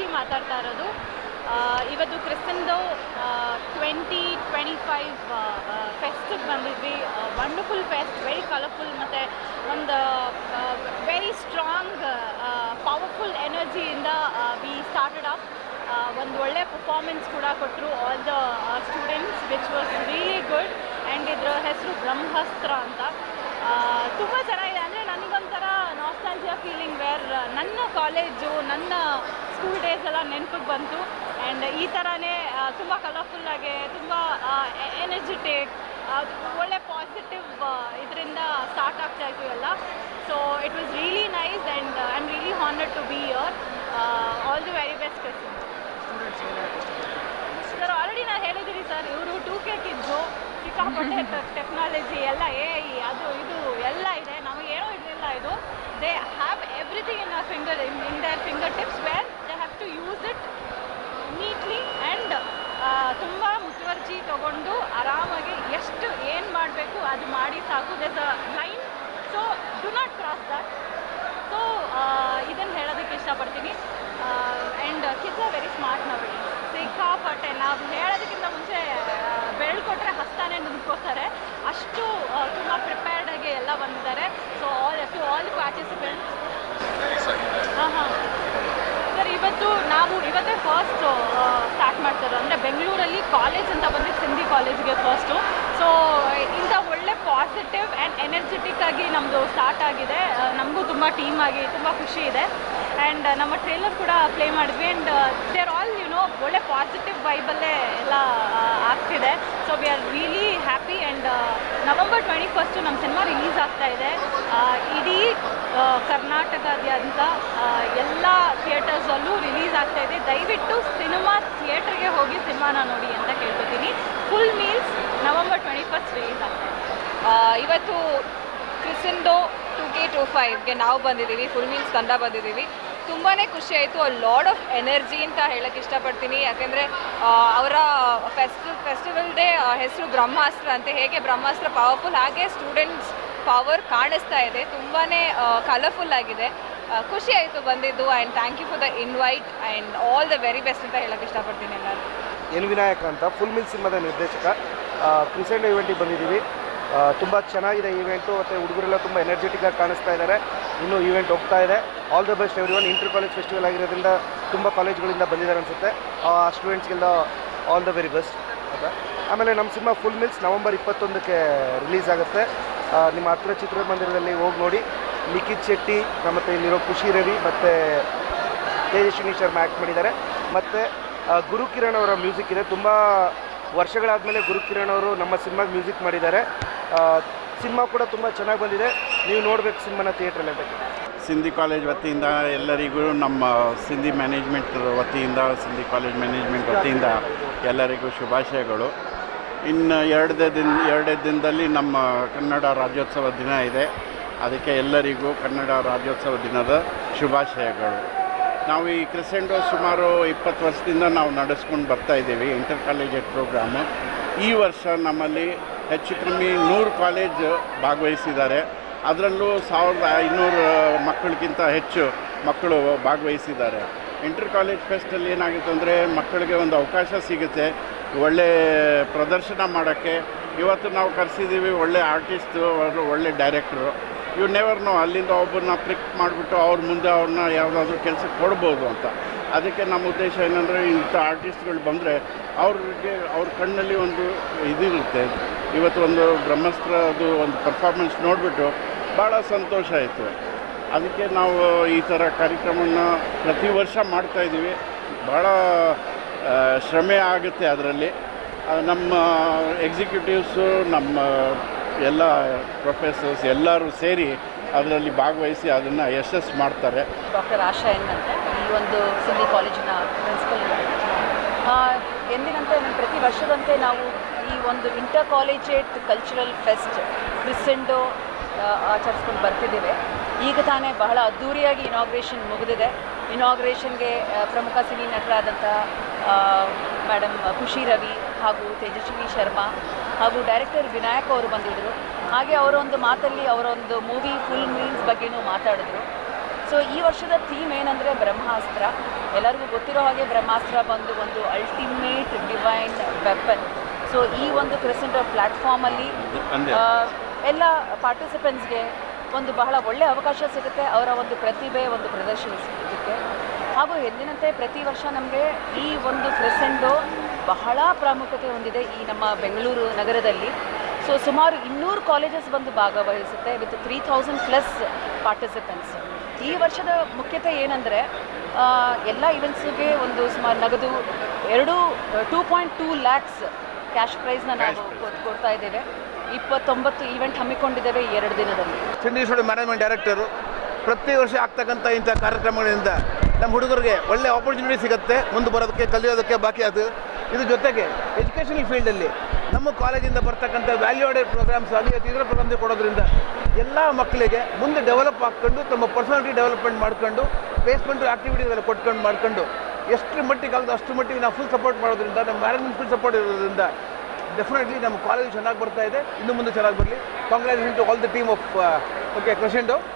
ಖುಷಿ ಮಾತಾಡ್ತಾ ಇರೋದು. ಇವತ್ತು ಕ್ರಿಸ್ತನ್ದು 2025 ಫೆಸ್ಟಿಗೆ ಬಂದಿದ್ವಿ. ವಂಡರ್ಫುಲ್ ಫೆಸ್ಟ್, ವೆರಿ ಕಲರ್ಫುಲ್ ಮತ್ತು ಒಂದು ವೆರಿ ಸ್ಟ್ರಾಂಗ್ ಪವರ್ಫುಲ್ ಎನರ್ಜಿಯಿಂದ ವಿ ಸ್ಟಾರ್ಟೆಡ್ ಅಪ್. ಒಂದು ಒಳ್ಳೆ ಪರ್ಫಾರ್ಮೆನ್ಸ್ ಕೂಡ ಕೊಟ್ಟರು all the students, which was really good. And ಇದರ ಹೆಸರು ಬ್ರಹ್ಮಾಸ್ತ್ರ ಅಂತ. ತುಂಬ ಚೆನ್ನಾಗಿದೆ. ಅಂದರೆ ನನಗೊಂಥರ ನಾಸ್ಟಾಲ್ಜಿಯಾ ಫೀಲಿಂಗ್, ವೇರ್ ನನ್ನ ಕಾಲೇಜು, ನನ್ನ ಸ್ಕೂಲ್ ಡೇಸ್ ಎಲ್ಲ ನೆನಪಿಗೆ ಬಂತು. ಆ್ಯಂಡ್ ಈ ಥರನೇ ತುಂಬ ಕಲರ್ಫುಲ್ಲಾಗಿ, ತುಂಬ ಎನರ್ಜಿಟಿಕ್, ಒಳ್ಳೆ ಪಾಸಿಟಿವ್ ಇದರಿಂದ ಸ್ಟಾರ್ಟ್ ಆಗ್ತಾಯಿತ್ತು ಎಲ್ಲ. So it was really nice and I am really honoured to be here. All the very best ಕ್ರಿಸ್ಟನ್. ಸರ್ ಆಲ್ರೆಡಿ ನಾನು ಹೇಳಿದ್ದೀನಿ ಸರ್, ಇವರು 2K ಕಿಡ್ಸು, ಸಿಕ್ಕಾಪಟ್ಟೆ ಟೆಕ್ನಾಲಜಿ ಎಲ್ಲ, AI ಅದು ಇದು ಎಲ್ಲ ಇದೆ. ನಮಗೇನೂ ಇರಲಿಲ್ಲ ಇದು. They have everything in their finger tips, where they have to use it neatly and ತುಂಬ ಮುತುವರ್ಜಿ ತೊಗೊಂಡು ಆರಾಮಾಗಿ ಎಷ್ಟು ಏನು ಮಾಡಬೇಕು ಅದು ಮಾಡಿ ಸಾಕು. There's a line, so do not cross that. So ಇದನ್ನು ಹೇಳೋದಕ್ಕೆ ಇಷ್ಟಪಡ್ತೀನಿ. And kids are very smart ನಾವು. ಸಿಕ್ಕಾಪಟ್ಟೆ ನಾವು ಹೇಳೋದಕ್ಕಿಂತ ಮುಂಚೆ ಬೆಳ್ಕೊಟ್ರೆ ಹಸ್ತಾನೆ ನಿಂತ್ಕೋತಾರೆ, ಅಷ್ಟು ತುಂಬ ಪ್ರಿಪೇರ್ಡಾಗಿ ಎಲ್ಲ ಬಂದಿದ್ದಾರೆ. So all the participants. ಹಾಂ ಸರ್, ಇವತ್ತೇ ಫಸ್ಟ್ ಸ್ಟಾರ್ಟ್ ಮಾಡ್ತಾರೆ. ಅಂದರೆ ಬೆಂಗಳೂರಲ್ಲಿ ಕಾಲೇಜ್ ಅಂತ ಬಂದರೆ ಸಿಂಧಿ ಕಾಲೇಜ್ಗೆ ಫಸ್ಟು. ಸೊ ಇಂಥ ಒಳ್ಳೆ ಪಾಸಿಟಿವ್ ಆ್ಯಂಡ್ ಎನರ್ಜೆಟಿಕ್ ಆಗಿ ನಮ್ಮದು ಸ್ಟಾರ್ಟ್ ಆಗಿದೆ. ನಮಗೂ ತುಂಬ ಟೀಮ್ ಆಗಿ ತುಂಬ ಖುಷಿ ಇದೆ. ಆ್ಯಂಡ್ ನಮ್ಮ ಟ್ರೇಲರ್ ಕೂಡ ಪ್ಲೇ ಮಾಡಿದ್ವಿ. ಆ್ಯಂಡ್ ದೇ ಆರ್ ಆಲ್ ಒಳ್ಳೆ ಪಾಸಿಟಿವ್ ವೈಬಲ್ಲೇ ಎಲ್ಲ ಆಗ್ತಿದೆ. So we are really happy. And November 21 ನಮ್ಮ ಸಿನಿಮಾ ರಿಲೀಸ್ ಆಗ್ತಾ ಇದೆ. ಇಡೀ ಕರ್ನಾಟಕದಾದ್ಯಂತ ಎಲ್ಲ ಥಿಯೇಟರ್ಸಲ್ಲೂ ರಿಲೀಸ್ ಆಗ್ತಾ ಇದೆ. ದಯವಿಟ್ಟು ಸಿನಿಮಾ ಥಿಯೇಟ್ರಿಗೆ ಹೋಗಿ ಸಿನಿಮಾನ ನೋಡಿ ಅಂತ ಕೇಳ್ಕೊತೀನಿ. ಫುಲ್ ಮೀಲ್ಸ್ November 21 ರಿಲೀಸ್ ಆಗ್ತಾ ಇದೆ. ಇವತ್ತು ಕ್ರಿಸ್ಟನ್ದು 2K25ಗೆ ನಾವು ಬಂದಿದ್ದೀವಿ, ಫುಲ್ ಮೀಲ್ಸ್ ತಂಡ ಬಂದಿದ್ದೀವಿ. ತುಂಬಾ ಖುಷಿ ಆಯಿತು. ಲಾಡ್ ಆಫ್ ಎನರ್ಜಿ ಅಂತ ಹೇಳೋಕ್ಕೆ ಇಷ್ಟಪಡ್ತೀನಿ. ಯಾಕೆಂದರೆ ಅವರ ಫೆಸ್ಟಿವಲ್ ಡೇ ಹೆಸರು ಬ್ರಹ್ಮಾಸ್ತ್ರ ಅಂತ. ಹೇಗೆ ಬ್ರಹ್ಮಾಸ್ತ್ರ ಪವರ್ಫುಲ್, ಹಾಗೆ ಸ್ಟೂಡೆಂಟ್ಸ್ ಪವರ್ ಕಾಣಿಸ್ತಾ ಇದೆ. ತುಂಬಾ ಕಲರ್ಫುಲ್ ಆಗಿದೆ. ಖುಷಿ ಆಯಿತು ಬಂದಿದ್ದು. And thank you for the invite and all the very best ಅಂತ ಹೇಳೋಕ್ಕೆ ಇಷ್ಟಪಡ್ತೀನಿ ಎಲ್ಲರೂ. ಎನ್ ವಿನಾಯಕ ಅಂತ, ಫುಲ್ ಮೀಲ್ಸ್ ಸಿನಿಮಾದ ನಿರ್ದೇಶಕ. ಕ್ರಿಸೆಂಟ್ ಇವೆಂಟಿಗೆ ಬಂದಿದ್ದೀವಿ. ತುಂಬ ಚೆನ್ನಾಗಿದೆ ಈವೆಂಟು, ಮತ್ತು ಹುಡುಗರೆಲ್ಲ ತುಂಬ ಎನರ್ಜೆಟಿಕ್ಕಾಗಿ ಕಾಣಿಸ್ತಾ ಇದ್ದಾರೆ. ಇನ್ನೂ ಈವೆಂಟ್ ಹೋಗ್ತಾ ಇದೆ. All the best everyone. Inter college festival ಆಗಿರೋದ್ರಿಂದ ತುಂಬ ಕಾಲೇಜ್ಗಳಿಂದ ಬಂದಿದ್ದಾರೆ ಅನಿಸುತ್ತೆ. ಆ ಸ್ಟೂಡೆಂಟ್ಸ್ಗೆಲ್ಲ ಆಲ್ ದ ವೆರಿ ಬೆಸ್ಟ್ ಅಂತ. ಆಮೇಲೆ ನಮ್ಮ ಸಿನಿಮಾ ಫುಲ್ ಮೀಲ್ಸ್ November 21ಕ್ಕೆ ರಿಲೀಸ್ ಆಗುತ್ತೆ. ನಿಮ್ಮ ಹತ್ತಿರ ಚಿತ್ರಮಂದಿರದಲ್ಲಿ ಹೋಗಿ ನೋಡಿ. ನಿಖಿತ್ ಶೆಟ್ಟಿ, ಮತ್ತು ಇಲ್ಲಿರೋ ಖುಷಿ ರವಿ ಮತ್ತು ತೇಜಸ್ವಿನಿ ಶರ್ಮಾ ಆ್ಯಕ್ಟ್ ಮಾಡಿದ್ದಾರೆ. ಮತ್ತು ಗುರುಕಿರಣ್ ಅವರ ಮ್ಯೂಸಿಕ್ ಇದೆ. ತುಂಬ ವರ್ಷಗಳಾದಮೇಲೆ ಗುರುಕಿರಣ್ ಅವರು ನಮ್ಮ ಸಿನಿಮಾಗೆ ಮ್ಯೂಸಿಕ್ ಮಾಡಿದ್ದಾರೆ. ಸಿನಿಮಾ ಕೂಡ ತುಂಬ ಚೆನ್ನಾಗಿ ಬಂದಿದೆ. ನೀವು ನೋಡಬೇಕು ಸಿನಿಮಾನ ಥಿಯೇಟ್ರಲ್ಲಿ ಅಂತ. ಸಿಂಧಿ ಕಾಲೇಜ್ ವತಿಯಿಂದ ಎಲ್ಲರಿಗೂ, ನಮ್ಮ ಸಿಂಧಿ ಮ್ಯಾನೇಜ್ಮೆಂಟ್ ವತಿಯಿಂದ, ಸಿಂಧಿ ಕಾಲೇಜ್ ಮ್ಯಾನೇಜ್ಮೆಂಟ್ ವತಿಯಿಂದ ಎಲ್ಲರಿಗೂ ಶುಭಾಶಯಗಳು. ಇನ್ನು ಎರಡೇ ದಿನದಲ್ಲಿ ನಮ್ಮ ಕನ್ನಡ ರಾಜ್ಯೋತ್ಸವ ದಿನ ಇದೆ. ಅದಕ್ಕೆ ಎಲ್ಲರಿಗೂ ಕನ್ನಡ ರಾಜ್ಯೋತ್ಸವ ದಿನದ ಶುಭಾಶಯಗಳು. ನಾವು ಈ ಕ್ರಿಸೆಂಟೋ ಸುಮಾರು 20 ವರ್ಷದಿಂದ ನಾವು ನಡೆಸ್ಕೊಂಡು ಬರ್ತಾಯಿದ್ದೀವಿ ಇಂಟರ್ ಕಾಲೇಜೆಟ್ ಪ್ರೋಗ್ರಾಮು. ಈ ವರ್ಷ ನಮ್ಮಲ್ಲಿ ಹೆಚ್ಚು ಕಮ್ಮಿ 100 ಕಾಲೇಜ್ ಭಾಗವಹಿಸಿದ್ದಾರೆ. ಅದರಲ್ಲೂ 1500 ಮಕ್ಕಳಿಗಿಂತ ಹೆಚ್ಚು ಮಕ್ಕಳು ಭಾಗವಹಿಸಿದ್ದಾರೆ. ಇಂಟರ್ ಕಾಲೇಜ್ ಫೆಸ್ಟಲ್ಲಿ ಏನಾಗುತ್ತೆ ಅಂದರೆ ಮಕ್ಕಳಿಗೆ ಒಂದು ಅವಕಾಶ ಸಿಗುತ್ತೆ ಒಳ್ಳೆ ಪ್ರದರ್ಶನ ಮಾಡೋಕ್ಕೆ. ಇವತ್ತು ನಾವು ಕರೆಸಿದ್ದೀವಿ ಒಳ್ಳೆ ಆರ್ಟಿಸ್ಟು, ಅವರು ಒಳ್ಳೆ ಡೈರೆಕ್ಟ್ರು. ಯು ನೆವರ್ ನೋ, ಅಲ್ಲಿಂದ ಒಬ್ಬರನ್ನ ಪ್ರಿಕ್ ಮಾಡಿಬಿಟ್ಟು ಅವ್ರ ಮುಂದೆ ಅವ್ರನ್ನ ಯಾವುದಾದ್ರೂ ಕೆಲಸಕ್ಕೆ ಕೊಡ್ಬೋದು ಅಂತ. ಅದಕ್ಕೆ ನಮ್ಮ ಉದ್ದೇಶ ಏನಂದರೆ, ಇಂಥ ಆರ್ಟಿಸ್ಟ್ಗಳು ಬಂದರೆ ಅವ್ರ ಕಣ್ಣಲ್ಲಿ ಒಂದು ಇದಿರುತ್ತೆ. ಇವತ್ತು ಒಂದು ಬ್ರಹ್ಮಾಸ್ತ್ರದ್ದು ಒಂದು ಪರ್ಫಾರ್ಮೆನ್ಸ್ ನೋಡಿಬಿಟ್ಟು ಭಾಳ ಸಂತೋಷ ಆಯಿತು. ಅದಕ್ಕೆ ನಾವು ಈ ಥರ ಕಾರ್ಯಕ್ರಮವನ್ನು ಪ್ರತಿ ವರ್ಷ ಮಾಡ್ತಾಯಿದ್ದೀವಿ. ಭಾಳ ಶ್ರಮೆ ಆಗುತ್ತೆ ಅದರಲ್ಲಿ. ನಮ್ಮ ಎಕ್ಸಿಕ್ಯೂಟಿವ್ಸು, ನಮ್ಮ ಎಲ್ಲ ಪ್ರೊಫೆಸರ್ಸ್ ಎಲ್ಲರೂ ಸೇರಿ ಅದರಲ್ಲಿ ಭಾಗವಹಿಸಿ ಅದನ್ನು ಯಶಸ್ಸು ಮಾಡ್ತಾರೆ. ಡಾಕ್ಟರ್ ಆಶಾ ಎನ್ ಅಂತ, ಈ ಒಂದು ಸಿಂಧಿ ಕಾಲೇಜಿನ ಪ್ರಿನ್ಸಿಪಲ್. ಎಂದಿನಂತೆ ಪ್ರತಿ ವರ್ಷದಂತೆ ನಾವು ಈ ಒಂದು ಇಂಟರ್ ಕಾಲೇಜೇಟ್ ಕಲ್ಚರಲ್ ಫೆಸ್ಟ್ ಕ್ರಿಸೆಂಟೋ ಆಚರಿಸ್ಕೊಂಡು ಬರ್ತಿದ್ದೇವೆ. ಈಗ ತಾನೇ ಬಹಳ ಅದ್ಧೂರಿಯಾಗಿ ಇನಾಗ್ರೇಷನ್ ಮುಗಿದಿದೆ. ಇನಾಗ್ರೇಷನ್ಗೆ ಪ್ರಮುಖ ಸಿನಿ ನಟರಾದಂಥ ಮೇಡಮ್ ಖುಷಿ ರವಿ ಹಾಗೂ ತೇಜಸ್ವಿನಿ ಶರ್ಮಾ ಹಾಗೂ ಡೈರೆಕ್ಟರ್ ವಿನಾಯಕ್ ಅವರು ಬಂದಿದ್ದರು. ಹಾಗೆ ಅವರೊಂದು ಮಾತಲ್ಲಿ ಅವರೊಂದು ಮೂವಿ ಫುಲ್ ಮೀಲ್ಸ್ ಬಗ್ಗೆಯೂ ಮಾತಾಡಿದ್ರು. ಸೊ ಈ ವರ್ಷದ ಥೀಮ್ ಏನಂದರೆ ಬ್ರಹ್ಮಾಸ್ತ್ರ. ಎಲ್ಲರಿಗೂ ಗೊತ್ತಿರೋ ಹಾಗೆ ಬ್ರಹ್ಮಾಸ್ತ್ರ ಬಂದು ಒಂದು ಅಲ್ಟಿಮೇಟ್ ಡಿವೈನ್ ವೆಪನ್. ಸೊ ಈ ಒಂದು ಕ್ರೆಸೆಂಡೋ ಪ್ಲ್ಯಾಟ್ಫಾರ್ಮಲ್ಲಿ ಎಲ್ಲ ಪಾರ್ಟಿಸಿಪೆಂಟ್ಸ್ಗೆ ಒಂದು ಬಹಳ ಒಳ್ಳೆಯ ಅವಕಾಶ ಸಿಗುತ್ತೆ ಅವರ ಒಂದು ಪ್ರತಿಭೆ ಒಂದು ಪ್ರದರ್ಶಿಸೋದಕ್ಕೆ. ಹಾಗೂ ಎಂದಿನಂತೆ ಪ್ರತಿ ವರ್ಷ ನಮಗೆ ಈ ಒಂದು ಕ್ರೆಸೆಂಡೋ ಬಹಳ ಪ್ರಾಮುಖ್ಯತೆ ಹೊಂದಿದೆ ಈ ನಮ್ಮ ಬೆಂಗಳೂರು ನಗರದಲ್ಲಿ. ಸೊ ಸುಮಾರು 200 ಕಾಲೇಜಸ್ ಬಂದು ಭಾಗವಹಿಸುತ್ತೆ ವಿತ್ 3000+ ಪಾರ್ಟಿಸಿಪೆಂಟ್ಸ್. ಈ ವರ್ಷದ ಮುಖ್ಯತೆ ಏನಂದರೆ ಎಲ್ಲ ಇವೆಂಟ್ಸ್ಗೆ ಒಂದು ಸುಮಾರು ನಗದು 2.2 lakhs ಕ್ಯಾಶ್ ಪ್ರೈಸ್ನ ನಾವು ಕೊಡ್ತಾ ಇದ್ದೇವೆ. 29 ಈವೆಂಟ್ ಹಮ್ಮಿಕೊಂಡಿದ್ದೇವೆ 2 ದಿನದಲ್ಲಿ. Sindhi studio management director. ಪ್ರತಿ ವರ್ಷ ಆಗ್ತಕ್ಕಂಥ ಇಂಥ ಕಾರ್ಯಕ್ರಮಗಳಿಂದ ನಮ್ಮ ಹುಡುಗರಿಗೆ ಒಳ್ಳೆ ಆಪರ್ಚುನಿಟಿ ಸಿಗುತ್ತೆ ಮುಂದೆ ಬರೋದಕ್ಕೆ, ಕಲಿಯೋದಕ್ಕೆ. ಬಾಕಿ ಇದ್ರ ಜೊತೆಗೆ ಎಜುಕೇಷನಲ್ ಫೀಲ್ಡಲ್ಲಿ ನಮ್ಮ ಕಾಲೇಜಿಂದ ಬರ್ತಕ್ಕಂಥ ವ್ಯಾಲ್ಯೂ ಆಡೆಡ್ ಪ್ರೋಗ್ರಾಮ್ಸ್ ಆಗಲಿ ಇದರ ಪ್ರೋಗ್ರಾಮ್ಸ್ ಕೊಡೋದ್ರಿಂದ ಎಲ್ಲ ಮಕ್ಕಳಿಗೆ ಮುಂದೆ ಡೆವಲಪ್ ಆಗ್ಕೊಂಡು ತಮ್ಮ ಪರ್ಸನಾಲಿಟಿ ಡೆವಲಪ್ಮೆಂಟ್ ಮಾಡ್ಕೊಂಡು ಪ್ಲೇಸ್ಮೆಂಟ್ ಆ್ಯಕ್ಟಿವಿಟೀಸ್ಗೆಲ್ಲ ಕೊಟ್ಕೊಂಡು ಮಾಡ್ಕೊಂಡು ಎಷ್ಟು ಮಟ್ಟಿಗೆ ಆಗೋದು ಅಷ್ಟು ಮಟ್ಟಿಗೆ ನಾವು ಫುಲ್ ಸಪೋರ್ಟ್ ಮಾಡೋದ್ರಿಂದ, ನಮ್ಮ ಮ್ಯಾನೇಜ್ಮೆಂಟ್ ಫುಲ್ ಸಪೋರ್ಟ್ ಇರೋದ್ರಿಂದ ಡೆಫಿನೆಟ್ಲಿ ನಮ್ಮ ಕಾಲೇಜ್ ಚೆನ್ನಾಗಿ ಬರ್ತಾ ಇದೆ. ಇನ್ನು ಮುಂದೆ ಚೆನ್ನಾಗಿ ಬರಲಿ. Congratulation to all the team of ಕ್ರೆಸೆಂಡೋ.